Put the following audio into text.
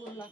করলাম